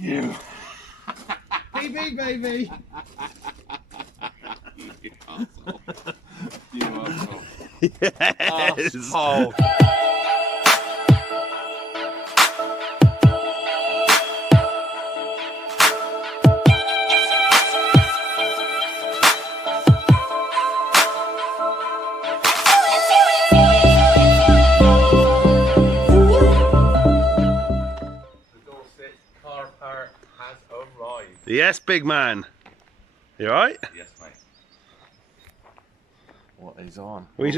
You. PB, baby. You asshole. You asshole. Yes. Asshole. Yes, big man. You alright? Yes, mate. What is on? We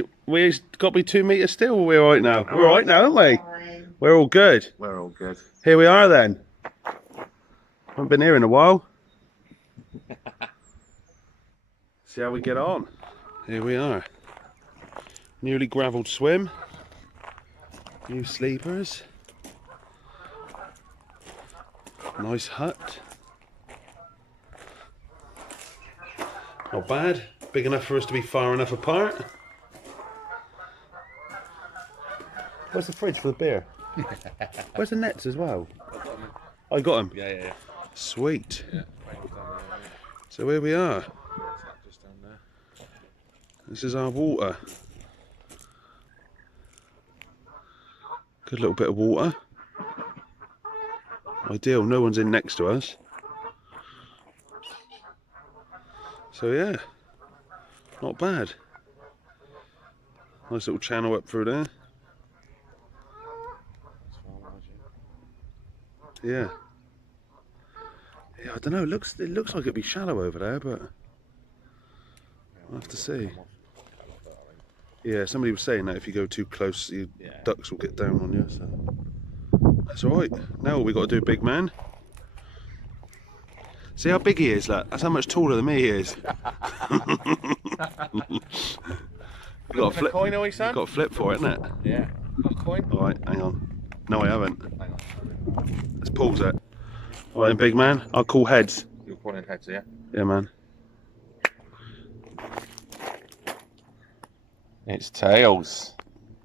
got to be 2 meters still. We're alright now. We're alright now, aren't we? We're all good. We're all good. Here we are then. Haven't been here in a while. See how we get on. Here we are. Newly gravelled swim. New sleepers. Nice hut. Not bad. Big enough for us to be far enough apart. Where's the fridge for the beer? Where's the nets as well? I got them. Yeah. Sweet. Yeah. So here we are. Just down there. This is our water. Good little bit of water. Ideal, no one's in next to us. So yeah, not bad. Nice little channel up through there. Yeah. Yeah, I don't know. It looks like it'd be shallow over there, but I'll have to see. Yeah, somebody was saying that if you go too close, your ducks will get down on you. So that's all right. Now what we got to do, big man? See how big he is, look. That's how much taller than me he is. You got a flip. Coin, are we, son? You got a flip for it, isn't it? Yeah. Got a coin? All right, hang on. No, I haven't. Hang on. Let's pause it. All right, then, big man. I'll call heads. You're calling heads, yeah? Yeah, man. It's tails.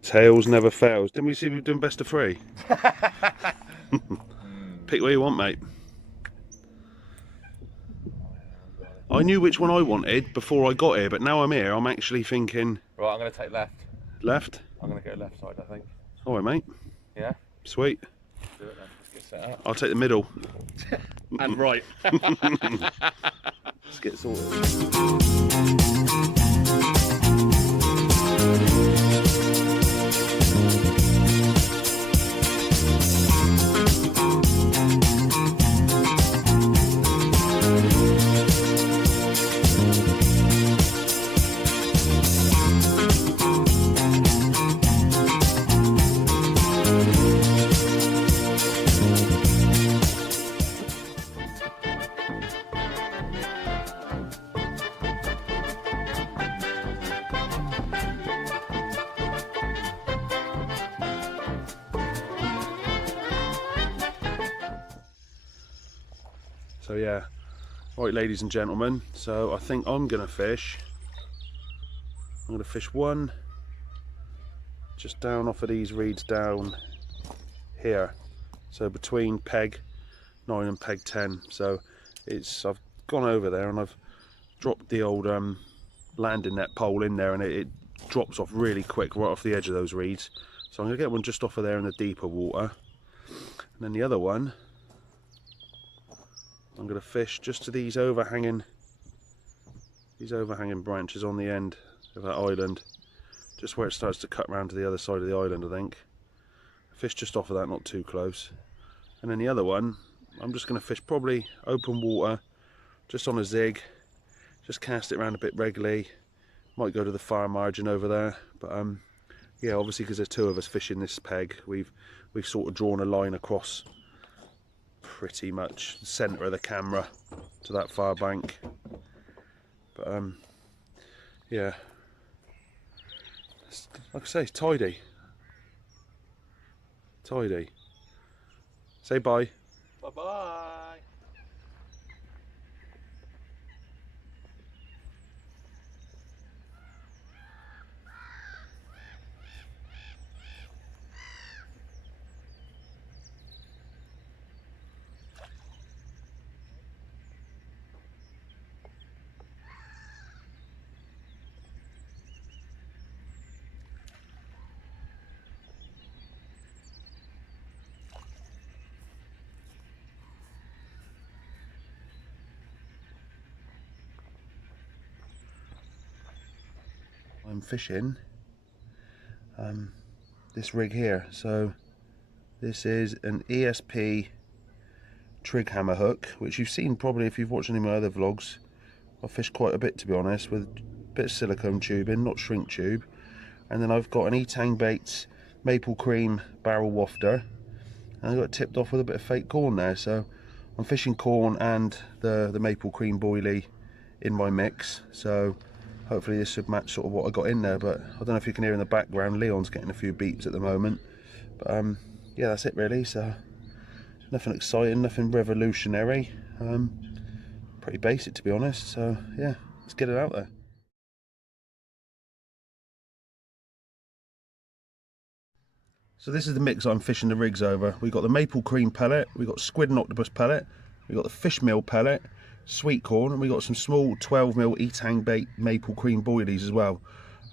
Tails never fails. Didn't we see we were doing best of 3? Pick what you want, mate. I knew which one I wanted before I got here, but now I'm here, I'm actually thinking... Right, I'm going to take left. Left? I'm going to go left side, I think. All right, mate. Yeah? Sweet. Do it then. Let's get set up. I'll take the middle. And right. Let's get sorted. So yeah, right, ladies and gentlemen, so I think I'm gonna fish one just down off of these reeds down here, so between peg 9 and peg 10. So I've gone over there and I've dropped the old landing net pole in there, and it drops off really quick right off the edge of those reeds. So I'm gonna get one just off of there in the deeper water, and then the other one I'm going to fish just to these overhanging branches on the end of that island, just where it starts to cut round to the other side of the island, I think. Fish just off of that, not too close. And then the other one, I'm just going to fish probably open water, just on a zig, just cast it around a bit regularly. Might go to the far margin over there, but yeah, obviously because there's 2 of us fishing this peg, we've sort of drawn a line across pretty much the centre of the camera to that far bank. But yeah, like I say, it's tidy. Say bye. Bye bye. I'm fishing this rig here. So this is an ESP trig hammer hook, which you've seen probably if you've watched any of my other vlogs. I've fished quite a bit, to be honest, with a bit of silicone tubing, not shrink tube. And then I've got an E-Tang Baits maple cream barrel wafter, and I got it tipped off with a bit of fake corn there. So I'm fishing corn and the maple cream boilie in my mix, so hopefully this should match sort of what I got in there. But I don't know if you can hear in the background, Leon's getting a few beeps at the moment. But yeah, that's it really. So nothing exciting, nothing revolutionary, pretty basic to be honest. So yeah, let's get it out there. So this is the mix I'm fishing the rigs over. We've got the maple cream pellet, we've got squid and octopus pellet, we've got the fish meal pellet, sweet corn, and we've got some small 12mm E-Tang bait maple cream boilies as well.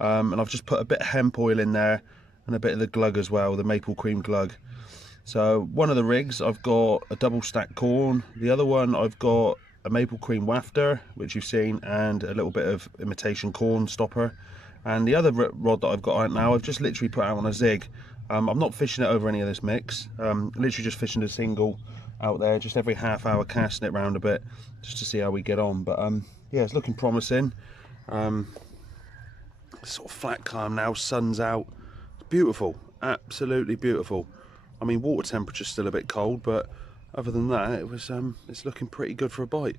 And I've just put a bit of hemp oil in there and a bit of the glug as well, the maple cream glug. So one of the rigs I've got a double stack corn, the other one I've got a maple cream wafter, which you've seen, and a little bit of imitation corn stopper. And the other rod that I've got out now, I've just literally put out on a zig. I'm not fishing it over any of this mix, literally just fishing a single out there, just every half hour casting it round a bit, just to see how we get on. But yeah, it's looking promising. Sort of flat calm now, sun's out, it's beautiful, absolutely beautiful. I mean, water temperature's still a bit cold, but other than that, it was it's looking pretty good for a bite.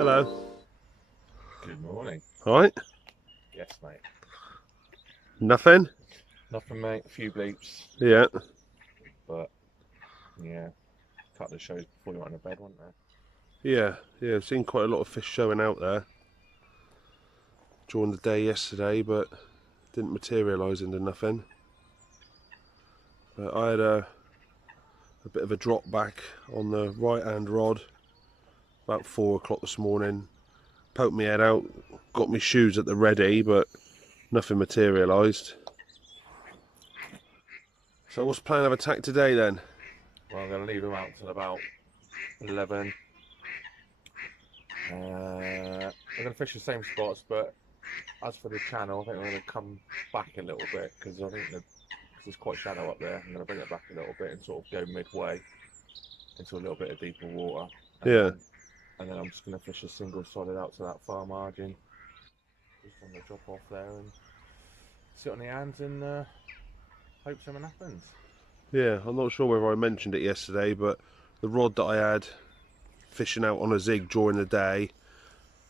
Hello. Good morning. Alright? Yes, mate. Nothing? Nothing, mate. A few bleeps, Yeah. but yeah, a couple of shows before you went to bed, weren't there? Yeah, I've seen quite a lot of fish showing out there during the day yesterday, but didn't materialise into nothing. But I had a bit of a drop back on the right hand rod about 4 o'clock this morning. Poked my head out, got my shoes at the ready, but nothing materialised. So what's the plan of attack today then? Well, I'm going to leave them out till about 11. I'm going to fish the same spots, but as for the channel, I think I'm going to come back a little bit, because I think it's quite shallow up there. I'm going to bring it back a little bit and sort of go midway into a little bit of deeper water. And then I'm just going to fish a single solid out to that far margin, just on the drop off there, and sit on the hands and hope something happens. Yeah, I'm not sure whether I mentioned it yesterday, but the rod that I had fishing out on a zig during the day,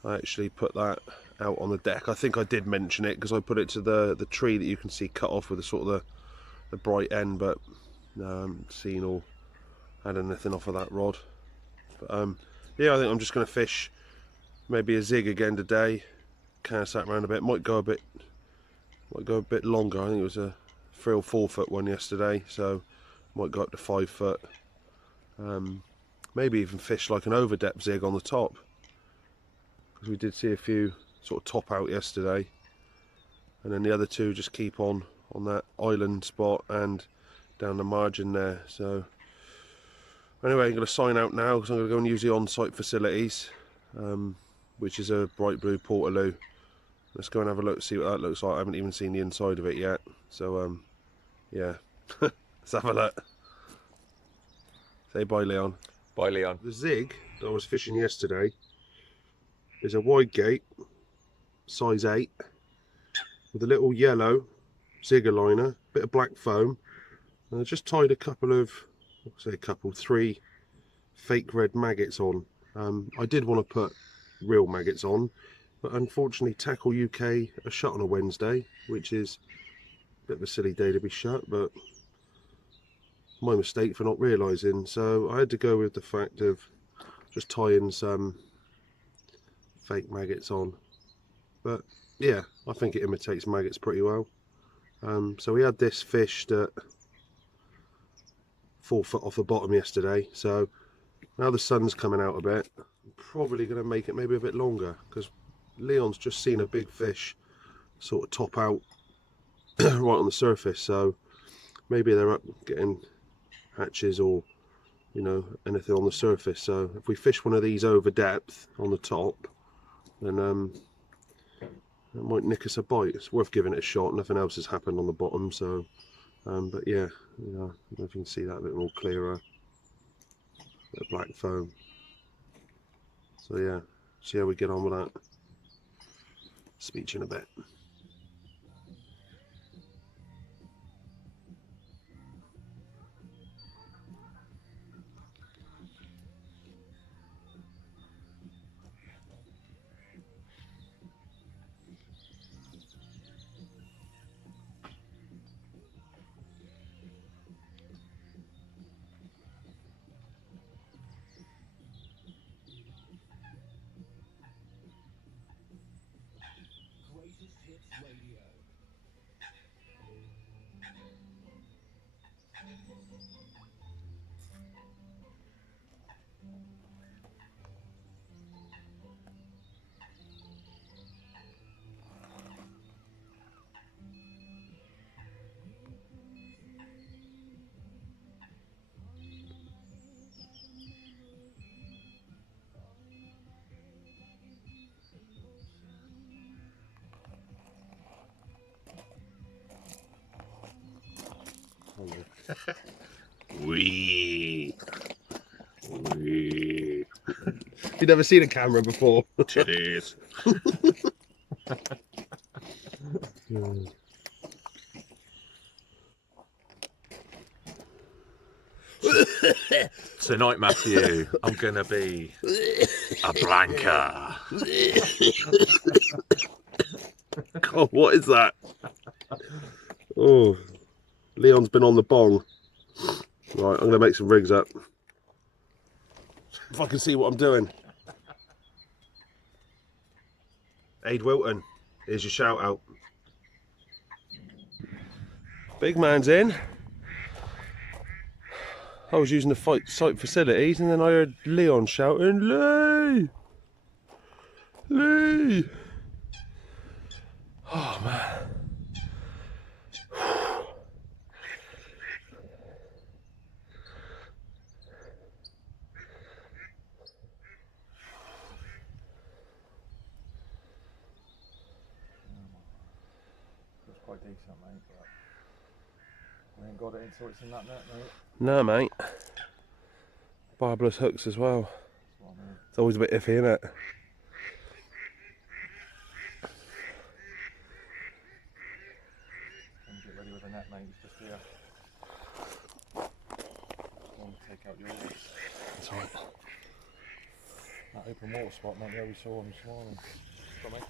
I actually put that out on the deck. I think I did mention it because I put it to the tree that you can see cut off with the sort of the bright end, but no, I haven't seen or had anything off of that rod. But yeah, I think I'm just going to fish maybe a zig again today, cast that around a bit, might go a bit longer. I think it was a 3 or 4 foot one yesterday, so might go up to 5 foot. Maybe even fish like an over depth zig on the top, because we did see a few sort of top out yesterday, and then the other two just keep on on that island spot and down the margin there. So anyway, I'm going to sign out now because I'm going to go and use the on-site facilities, which is a bright blue Portaloo. Let's go and have a look, see what that looks like. I haven't even seen the inside of it yet. So yeah, let's have a look. Say bye, Leon. Bye, Leon. The zig that I was fishing yesterday is a wide gate, size 8, with a little yellow zigger liner, bit of black foam, and I just tied a couple of, say a couple, 3 fake red maggots on. I did want to put real maggots on, but unfortunately Tackle UK are shut on a Wednesday, which is a bit of a silly day to be shut, but my mistake for not realising. So I had to go with the fact of just tying some fake maggots on. But yeah, I think it imitates maggots pretty well. So we had this fished at 4 foot off the bottom yesterday, so now the sun's coming out a bit. I'm probably going to make it maybe a bit longer, because Leon's just seen a big fish sort of top out right on the surface, so maybe they're up getting hatches or, you know, anything on the surface. So if we fish one of these over depth on the top, then it might nick us a bite. It's worth giving it a shot. Nothing else has happened on the bottom, so but yeah, you know, I don't know if you can see that a bit more clearer. Bit of black foam. So yeah, see how we get on with that. Speak to you in a bit. Wee. Wee. You've never seen a camera before. Titties. Tonight, Matthew, I'm gonna be a blanker. God, what is that? Oh, Leon's been on the bong. Right, I'm gonna make some rigs up. If I can see what I'm doing. Aid Wilton, here's your shout out. Big man's in. I was using the site facilities and then I heard Leon shouting, Lee! Lee! Oh man. It's quite decent, mate, but I ain't got it until it's in that net, mate. No, mate. Barbless hooks as well. It's always a bit iffy, isn't it? Get ready with the net, mate. It's just here. I'll take out yours. That's alright. That open water spot, mate. There we saw him this morning. Come on, mate.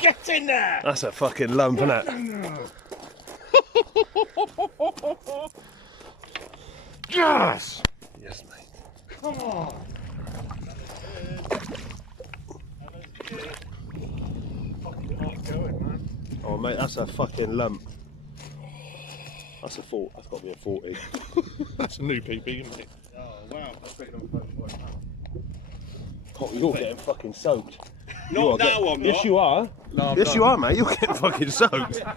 Get in there! That's a fucking lump, isn't it? Yes! Yes, mate. Come on! Oh, mate, that's a fucking lump. That's a 40. That's got to be a 40. That's a new PB, isn't it? Oh, wow. That's big on 35 pounds. God, we're all getting fucking soaked. Not now, I'm not. Yes, you are. No, I'm Yes, not. you are, mate. You're getting fucking soaked. Yeah,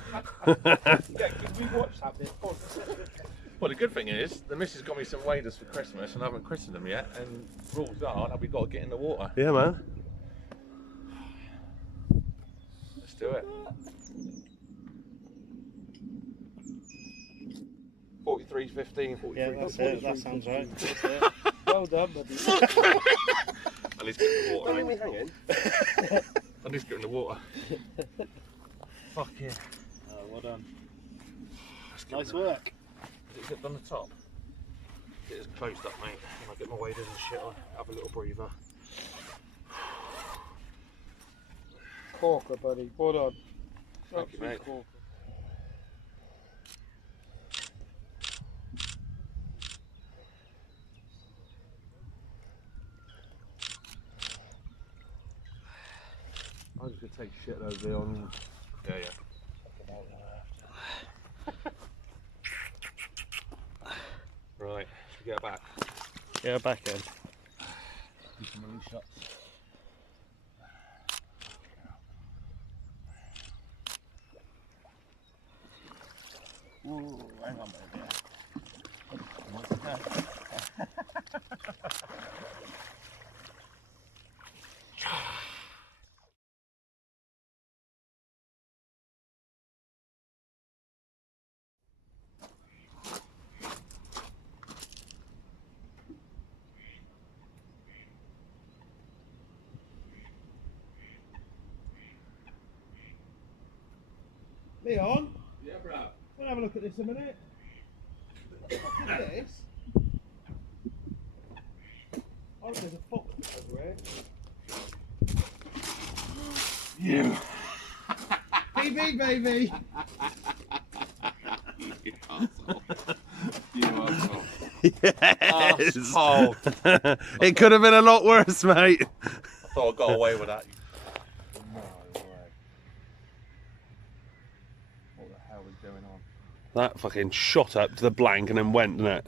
because we watched that bit. Well, the good thing is, the missus got me some waders for Christmas and I haven't christened them yet. And rules are that we've got to get in the water. Yeah, man. Let's do it. 43.15, 43. Yeah, that's it. That sounds right. That's it. Well done, buddy. I need to get in the water. Don't leave me hanging. I need to get in the water. Fuck yeah. Well done. Let's get Nice in there. work. Is it zipped on the top? It is closed up, mate. When I get my waders and shit, I'll have a little breather. Corker, buddy. Well done. Thank you, mate. Corker. I'm just gonna take shit over there on. Yeah, yeah. Right, should we get back? Yeah, back in. Do some release shots. Ooh, hang on, baby. Leon? Yeah, bro. Can I have a look at this a minute? Look at this. Oh, there's a fox over here. You. PB, baby! You asshole. You asshole. Yes. Asshole. It could have been a lot worse, mate. I thought I got away with that. No way. What the hell is going on? That fucking shot up to the blank and then went, didn't it?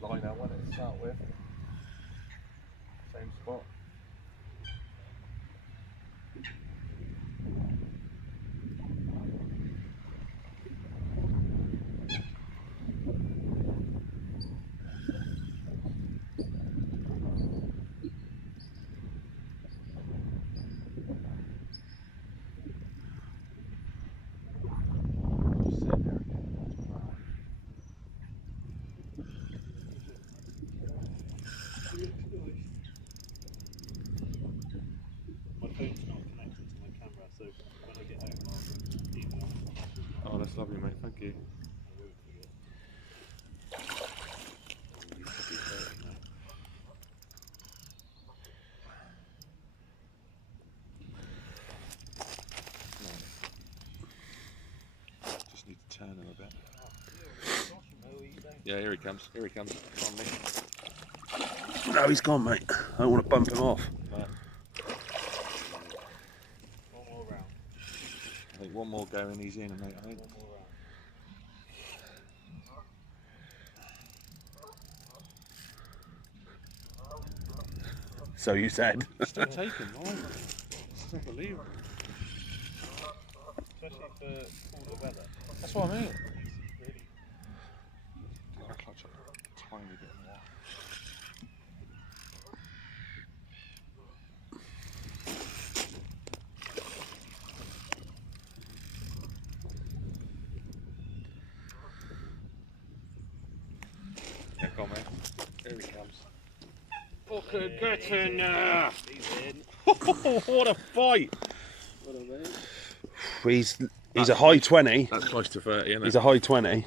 Line out, wasn't it, to start with? Same spot. Just sit there. My phone's not connected to my camera, so when I get home I'll email. Oh, that's lovely, mate. Thank you. Just need to turn him a bit. Yeah, here he comes. Here he comes. Come on, Nick. No, he's gone, mate. I don't want to bump him off. Right. One more round. I think one more go and he's in, mate. I think. One more round. So you said. Still taking, right? It's unbelievable. Especially for cooler weather. That's what I mean. Really. I'll clutch up a tiny bit more. Yeah, come on, mate. Here he comes. Fucking get in there! He's in. What a fight! What a mate. He's a high 20. That's close to 30, isn't it? He's a high 20.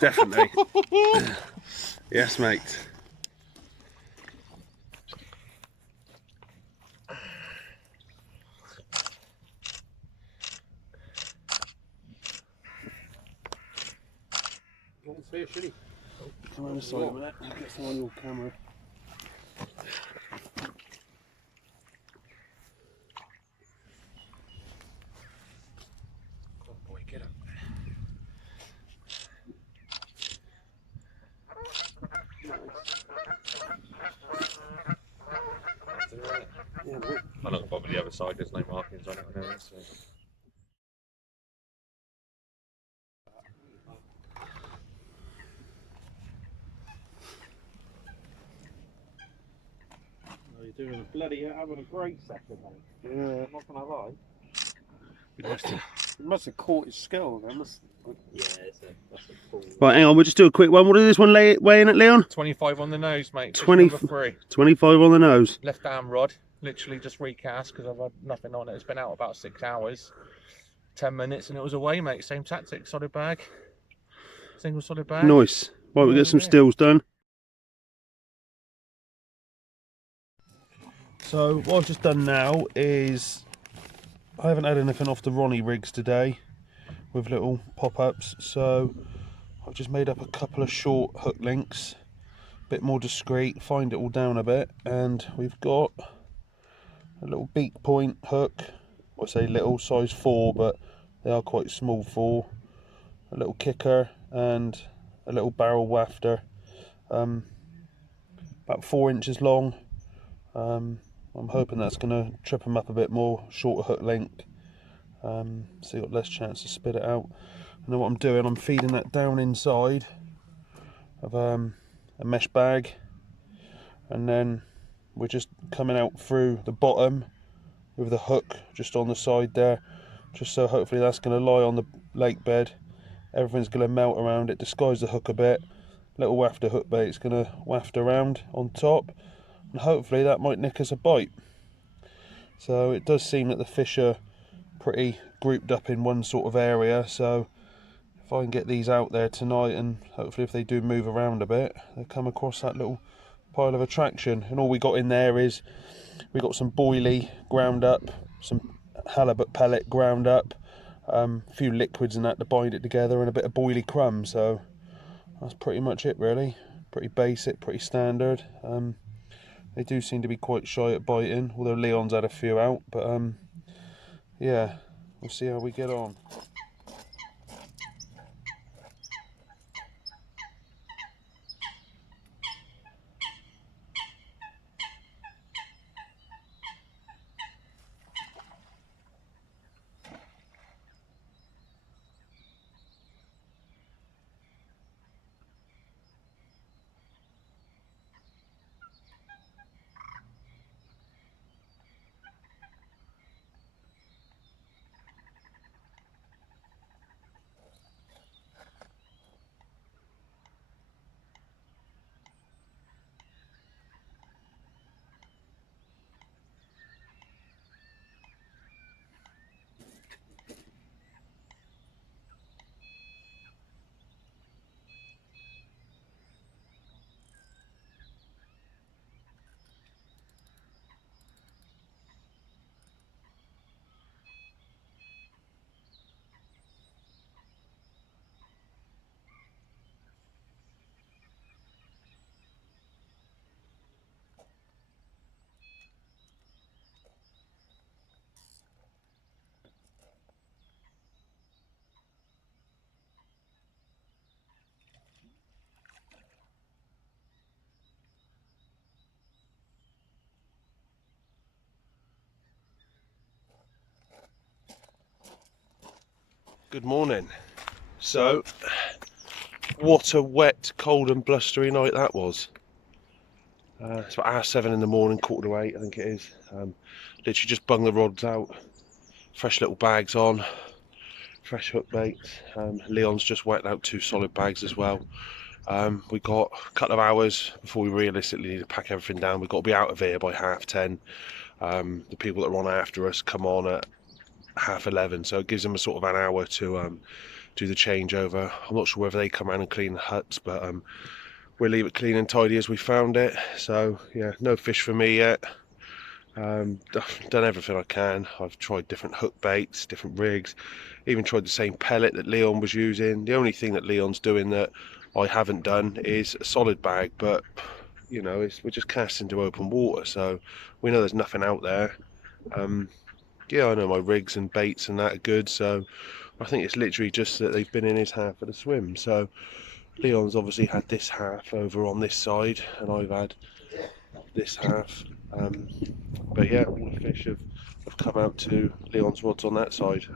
Definitely. Yes, mate. Wants fish, should he? Come on this side a minute. I'll get some on your camera. Come on, boy, get up. but the other side there's no markings on it. I know, so. You're doing having a great second, mate. Yeah. I'm not gonna lie. He must have caught his skull. Yeah, that's a cool. Right, hang on, we'll just do a quick one. What did this one weigh in at, Leon? 25 on the nose, mate. 25 on the nose. Left arm rod, literally just recast because I've had nothing on it. It's been out about 6 hours, 10 minutes, and it was away, mate. Same tactic, solid bag, single solid bag. Nice. Right, we get some stills done. So what I've just done now is I haven't had anything off the Ronnie rigs today with little pop-ups, so I've just made up a couple of short hook links, a bit more discreet, find it all down a bit, and we've got a little beak point hook. I say little, size 4, but they are quite small for. A little kicker and a little barrel wafter, about 4 inches long. I'm hoping that's going to trip them up a bit more, shorter hook length, so you've got less chance to spit it out. And then what I'm doing, I'm feeding that down inside of a mesh bag, and then we're just coming out through the bottom with the hook just on the side there, just so hopefully that's going to lie on the lake bed. Everything's going to melt around it, disguise the hook a bit. Little wafter hook bait's going to waft around on top, and hopefully that might nick us a bite. So it does seem that the fish are pretty grouped up in one sort of area, so if I can get these out there tonight, and hopefully if they do move around a bit, they'll come across that little pile of attraction. And all we got in there is we got some boilie ground up, some halibut pellet ground up, a few liquids and that to bind it together, and a bit of boilie crumb. So that's pretty much it really. Pretty basic, pretty standard. They do seem to be quite shy at biting, although Leon's had a few out, but yeah, we'll see how we get on. Good morning. So, what a wet, cold and blustery night that was. It's about 7:30 in the morning, 7:45 I think it is. Literally just bung the rods out, fresh little bags on, fresh hook baits. Leon's just wet out 2 solid bags as well. We got a couple of hours before we realistically need to pack everything down. We've got to be out of here by 10:30. The people that are on after us come on at 11:30, so it gives them a sort of an hour to do the changeover. I'm not sure whether they come around and clean the huts, but we'll leave it clean and tidy as we found it. So yeah, no fish for me yet. I've done everything I can. I've tried different hook baits, different rigs, even tried the same pellet that Leon was using. The only thing that Leon's doing that I haven't done is a solid bag, but you know, we're just casting into open water, so we know there's nothing out there. Yeah, I know my rigs and baits and that are good, so I think it's literally just that they've been in his half of the swim. So Leon's obviously had this half over on this side, and I've had this half. But yeah, all the fish have come out to Leon's rods on that side.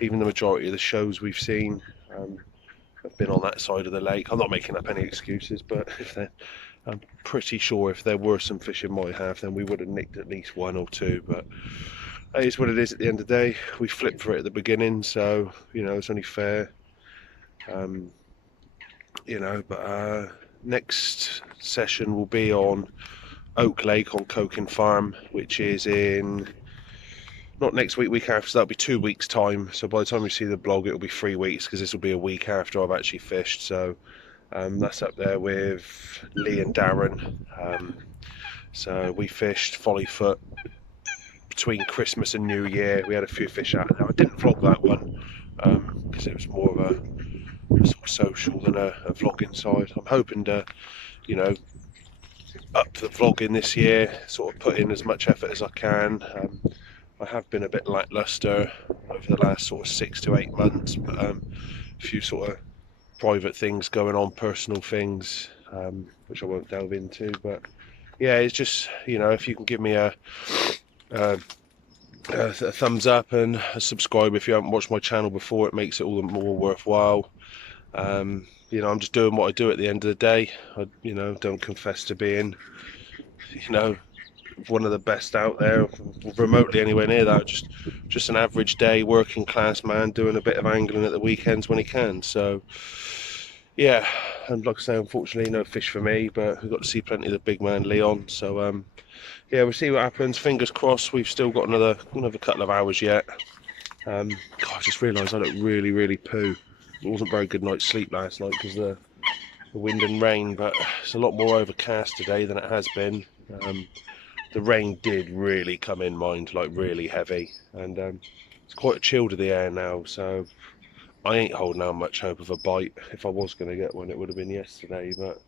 Even the majority of the shows we've seen have been on that side of the lake. I'm not making up any excuses, but I'm pretty sure if there were some fish in my half, then we would have nicked at least one or two. But it is what it is at the end of the day. We flipped for it at the beginning, so you know it's only fair. You know, but next session will be on Oak Lake on Coking Farm, which is in not next week, week after, so that'll be 2 weeks time. So by the time you see the blog, it'll be 3 weeks, because this will be a week after I've actually fished. So that's up there with Lee and Darren. So we fished Follyfoot between Christmas and New Year. We had a few fish out there. I didn't vlog that one because it was more of a sort of social than a vlogging side. I'm hoping to, you know, up the vlogging this year, sort of put in as much effort as I can. I have been a bit lackluster over the last sort of 6 to 8 months, but a few sort of private things going on, personal things, which I won't delve into. But yeah, it's just, you know, if you can give me a thumbs up and a subscribe if you haven't watched my channel before, it makes it all the more worthwhile. You know, I'm just doing what I do at the end of the day. I, you know, don't confess to being, you know, one of the best out there, remotely anywhere near that. Just an average day, working class man doing a bit of angling at the weekends when he can. So yeah, and like I say, unfortunately no fish for me, but we've got to see plenty of the big man Leon. So yeah, we'll see what happens. Fingers crossed. We've still got another couple of hours yet. God, I just realised I look really poo. It wasn't a very good night's sleep last night because the wind and rain, but it's a lot more overcast today than it has been. The rain did really come in, mind, like really heavy, and it's quite chilled to the air now, so I ain't holding out much hope of a bite. If I was going to get one, it would have been yesterday, but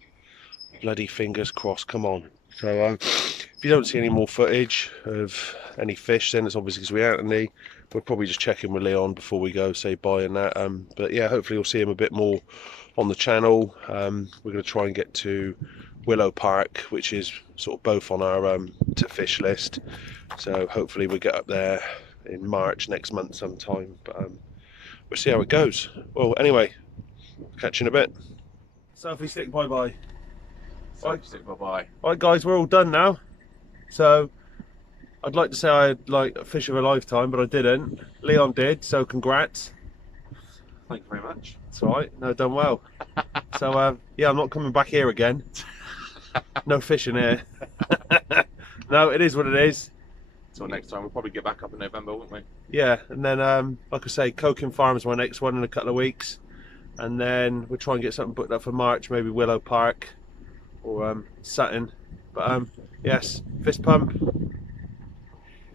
bloody fingers crossed, come on. So if you don't see any more footage of any fish, then it's obviously because we out, and we'll probably just check in with Leon before we go say bye and that. But yeah, hopefully you'll see him a bit more on the channel. We're going to try and get to Willow Park, which is sort of both on our to fish list, so hopefully we'll get up there in March next month sometime, but we'll see how it goes. Well, anyway, catch you in a bit. Selfie stick, bye bye. Selfie stick, bye bye. Alright guys, we're all done now, so I'd like to say I had like a fish of a lifetime, but I didn't. Leon did, so congrats. Thank you very much. It's alright, no, done well. So yeah, I'm not coming back here again. No fishing here. No, it is what it is. Until next time, we'll probably get back up in November, won't we? Yeah, and then like I say, Coking Farm is my next one in a couple of weeks, and then we'll try and get something booked up for March, maybe Willow Park or Sutton. But yes, fist pump.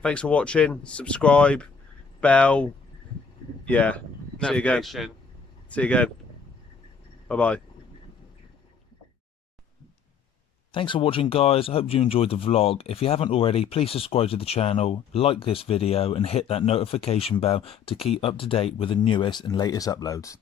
Thanks for watching. Subscribe, bell. Yeah. See you again. See you again. Bye bye. Thanks for watching guys, I hope you enjoyed the vlog. If you haven't already, please subscribe to the channel, like this video and hit that notification bell to keep up to date with the newest and latest uploads.